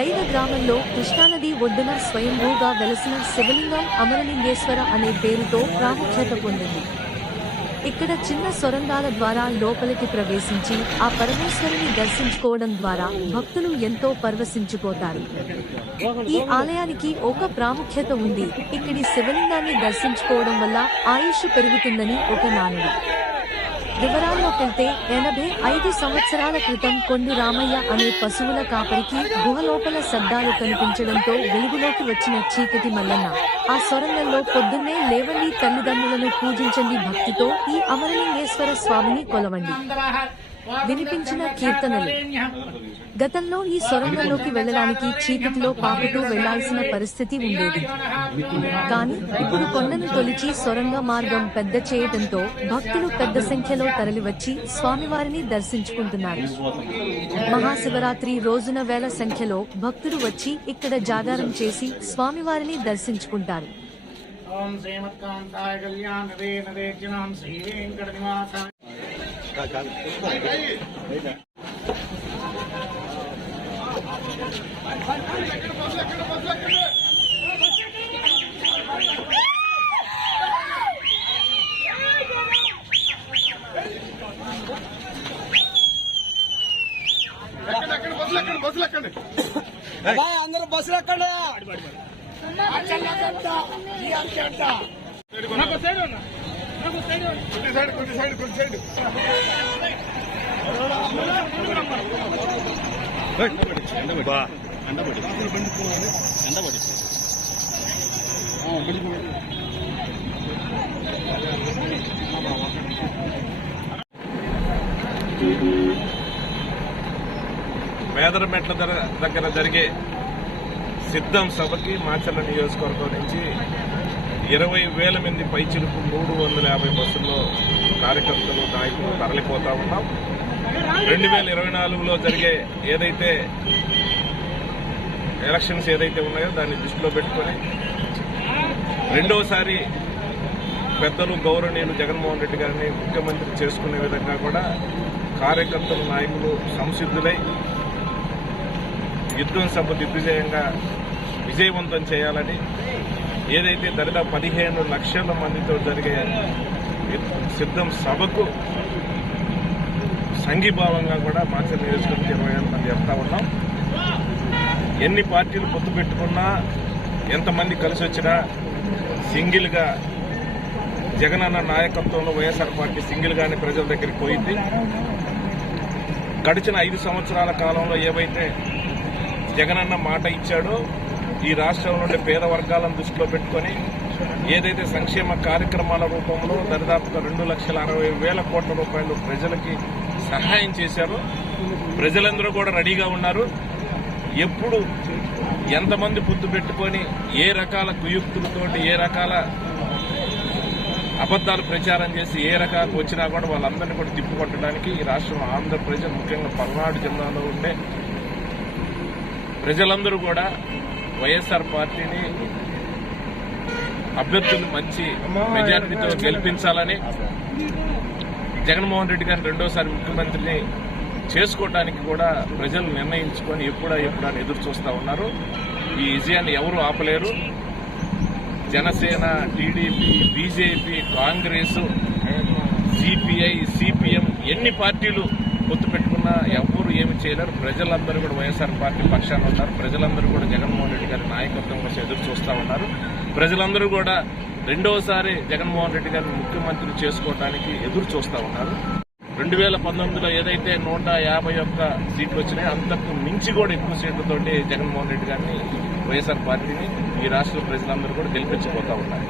దైవ గ్రామంలో కృష్ణానది ఒడ్డున స్వయంభూగా వెలసిన శివలింగం అమరలింగేశ్వర అనే పేరుతో ప్రాముఖ్యత పొందింది. ఇక్కడ చిన్న సొరంగాల ద్వారా లోపలికి ప్రవేశించి ఆ పరమేశ్వరుని దర్శించుకోవడం ద్వారా భక్తులు ఎంతో పరవశించిపోతారు. ఈ ఆలయానికి ఒక ప్రాముఖ్యత ఉంది. ఇక్కడి శివలింగాన్ని దర్శించుకోవడం వల్ల ఆయుష్ పెరుగుతుందని ఒక నానుడు. వివరాల్లోకెళ్తే ఎనభై ఐదు సంవత్సరాల క్రితం కొండు రామయ్య అనే పశువుల కాపరికి గుహలోపల శబ్దాలు కనిపించడంతో వెలుగులోకి వచ్చిన చీకటి మల్లన్న. ఆ సొరంగంలో పొద్దున్నే లేవండి తల్లిదండ్రులను పూజించండి భక్తితో ఈ అమరలింగేశ్వర స్వామిని కొలవండి. వినిపించిన కీర్తనలు. గతంలో ఈ సొరంగంలోకి వెళ్ళడానికి చీకటిలో పాకుతూ వెళ్ళాల్సిన పరిస్థితి ఉండేది. కానీ ఇప్పుడు కొండను తొలిచి సొరంగ మార్గం పెద్ద చేయడంతో భక్తులు పెద్ద సంఖ్యలో తరలివచ్చి స్వామివారిని దర్శించుకుంటున్నారు. మహాశివరాత్రి రోజున వేల సంఖ్యలో భక్తులు వచ్చి ఇక్కడ జాగారం చేసి స్వామివారిని దర్శించుకుంటారు. నివాసాయ బాయ్ అందరూ బస్సులు ఎక్కండి. మేదరమెట్ల దగ్గర జరిగే సిద్ధం సభకి మాచర్ల నియోజకవర్గం నుంచి ఇరవై వేల మంది పైచిలుకు మూడు వందల యాభై బస్సుల్లో కార్యకర్తలు నాయకులు తరలిపోతా ఉన్నాం. రెండు వేల ఇరవై నాలుగులో జరిగే ఏదైతే ఎలక్షన్స్ ఏదైతే ఉన్నాయో దాన్ని దృష్టిలో పెట్టుకొని రెండవసారి పెద్దలు గౌరవనీయులు జగన్మోహన్ రెడ్డి గారిని ముఖ్యమంత్రి చేసుకునే విధంగా కూడా కార్యకర్తలు నాయకులు సంసిద్ధులై యుద్ధం సభ దిగ్విజయంగా విజయవంతం చేయాలని ఏదైతే దరిదాపు పదిహేను లక్షల మందితో జరిగే సిద్ధం సభకు సంఘీభావంగా కూడా మాచర్ నియోజకవర్గం ఇరవై ఏళ్ళ మంది చెప్తా ఉన్నాం. ఎన్ని పార్టీలు పొత్తు పెట్టుకున్నా ఎంతమంది కలిసి వచ్చినా సింగిల్గా జగనన్న నాయకత్వంలో వైఎస్ఆర్ పార్టీ సింగిల్గానే ప్రజల దగ్గరికి పోయింది. గడిచిన ఐదు సంవత్సరాల కాలంలో ఏవైతే జగనన్న మాట ఇచ్చాడో ఈ రాష్ట్రంలో ఉండే పేద వర్గాలను దృష్టిలో పెట్టుకొని ఏదైతే సంక్షేమ కార్యక్రమాల రూపంలో దరిదాపుగా రెండు లక్షల అరవై వేల కోట్ల రూపాయలు ప్రజలకి సహాయం చేశారు ప్రజలందరూ కూడా రెడీగా ఉన్నారు. ఎప్పుడు ఎంతమంది పొత్తు పెట్టుకొని ఏ రకాల కుయుక్తులతోటి ఏ రకాల అబద్దాలు ప్రచారం చేసి ఏ రకాలకు వచ్చినా కూడా వాళ్ళందరినీ కూడా తిప్పుకొట్టడానికి ఈ రాష్ట్రం ఆంధ్రప్రదేశ్ ముఖ్యంగా పల్నాడు జిల్లాలో ఉండే ప్రజలందరూ కూడా వైఎస్ఆర్ పార్టీని అభ్యర్థులు మంచి మెజారిటీతో గెలిపించాలని జగన్మోహన్ రెడ్డి గారిని రెండోసారి ముఖ్యమంత్రిని చేసుకోవడానికి కూడా ప్రజలు నిర్ణయించుకొని ఎప్పుడా ఎప్పుడా ఎదురు చూస్తూ ఉన్నారు. ఈ విజయాన్ని ఎవరు ఆపలేరు. Janasena TDP BJP Congress CPI CPM ఎన్ని పార్టీలు పొత్తు పెట్టుకున్నా ఎవరు చేయలేరు. ప్రజలందరూ కూడా వైఎస్ఆర్ పార్టీ పక్షాన ఉన్నారు. ప్రజలందరూ కూడా జగన్మోహన్ రెడ్డి గారి నాయకత్వం కోసం ఎదురు చూస్తూ ఉన్నారు. ప్రజలందరూ కూడా రెండవసారి జగన్మోహన్ రెడ్డి గారిని ముఖ్యమంత్రి చేసుకోవడానికి ఎదురు చూస్తా ఉన్నారు. రెండు వేల పంతొమ్మిదిలో ఏదైతే నూట యాభై ఒక్క సీట్లు వచ్చినాయో అంతకు మించి కూడా ఎక్కువ సీట్లతోటి జగన్మోహన్ రెడ్డి గారిని వైఎస్ఆర్ పార్టీని ఈ రాష్ట్ర ప్రజలందరూ కూడా గెలిపించబోతా ఉన్నారు.